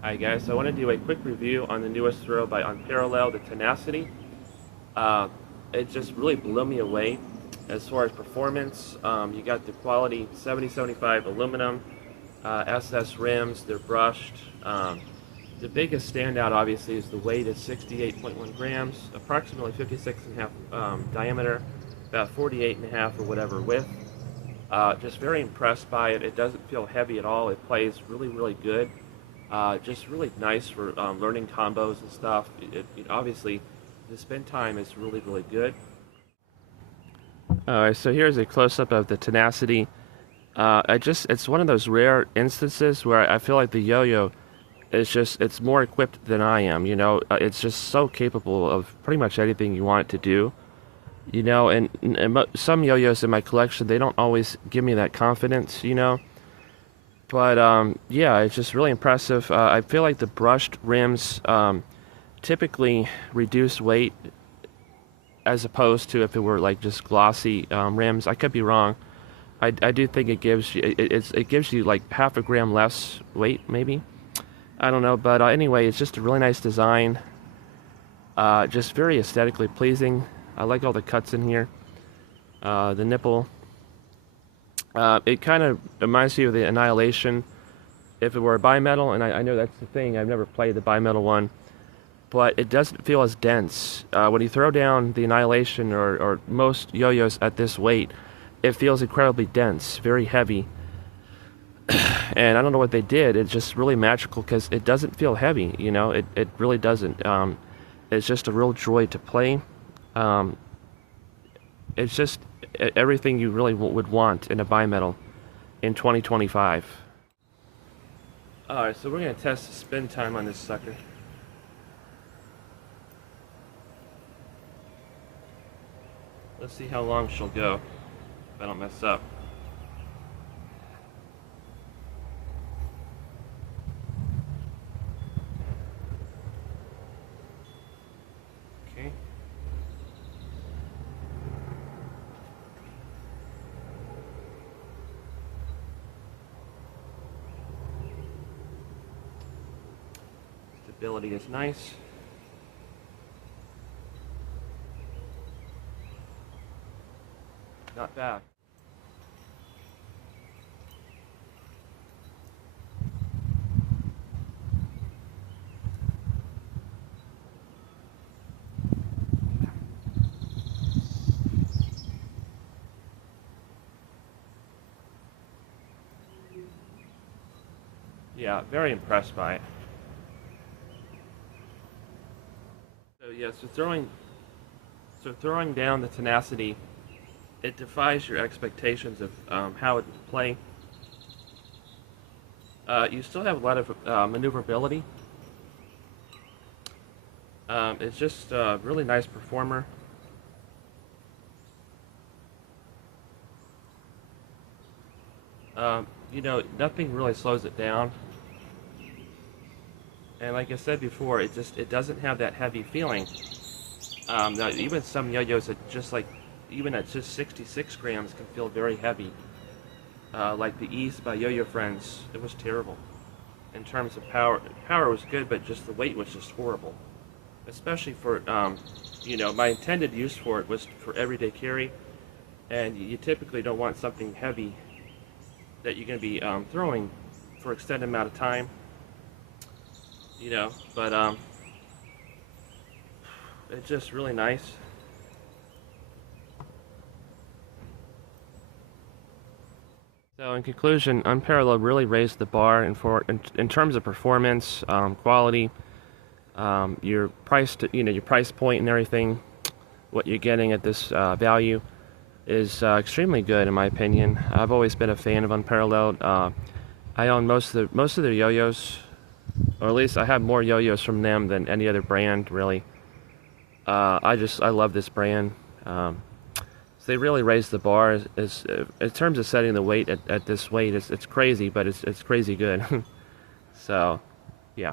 Hi guys, so I want to do a quick review on the newest throw by Unparalleled, the Tenacity. Uh, it just really blew me away as far as performance. You got the quality 7075 aluminum, SS rims, they're brushed. The biggest standout obviously is the weight is 68.1 grams, approximately 56 and a half diameter, about 48 and a half or whatever width. Just very impressed by it. It doesn't feel heavy at all. It plays really, really good. Just really nice for learning combos and stuff. Obviously, the spin time is really, really good. Alright, so here's a close-up of the Tenacity. It's one of those rare instances where I feel like the yo-yo it's more equipped than I am, it's just so capable of pretty much anything you want it to do. And some yo-yos in my collection, they don't always give me that confidence. But yeah, it's just really impressive. I feel like the brushed rims typically reduce weight as opposed to if it were like just glossy rims. I could be wrong. I do think it gives you it gives you like half a gram less weight, maybe. I don't know, but anyway, it's just a really nice design. Just very aesthetically pleasing. I like all the cuts in here. The nipple. It kind of reminds me of the Annihilation if it were a bimetal, and I know that's the thing. I've never played the bimetal one, but it doesn't feel as dense. When you throw down the Annihilation or most yo-yos at this weight, it feels incredibly dense, very heavy. And I don't know what they did. It's just really magical because it doesn't feel heavy, it really doesn't. It's just a real joy to play. It's just everything you really would want in a bimetal in 2025. Alright, so we're going to test the spin time on this sucker. Let's see how long she'll go if I don't mess up. Okay. Stability is nice. Not bad. Yeah, very impressed by it. So yeah, throwing down the Tenacity, it defies your expectations of how it would play. You still have a lot of maneuverability. It's just a really nice performer. Nothing really slows it down. And like I said before, it doesn't have that heavy feeling. Now, even some yo-yos that even at just 66 grams can feel very heavy. Like the Ease by Yo-Yo Friends, it was terrible. In terms of power, power was good, but just the weight was just horrible. Especially for, my intended use for it was for everyday carry, and you typically don't want something heavy that you're going to be throwing for extended amount of time. But it's just really nice. So in conclusion, Unparalleled really raised the bar in terms of performance, quality, your your price point and everything. What you're getting at this value is extremely good in my opinion. I've always been a fan of Unparalleled. I own most of their yo-yos, or at least I have more yo-yos from them than any other brand really. I love this brand. They really raised the bar in terms of setting the weight at this weight. It's crazy, but it's crazy good. So, yeah.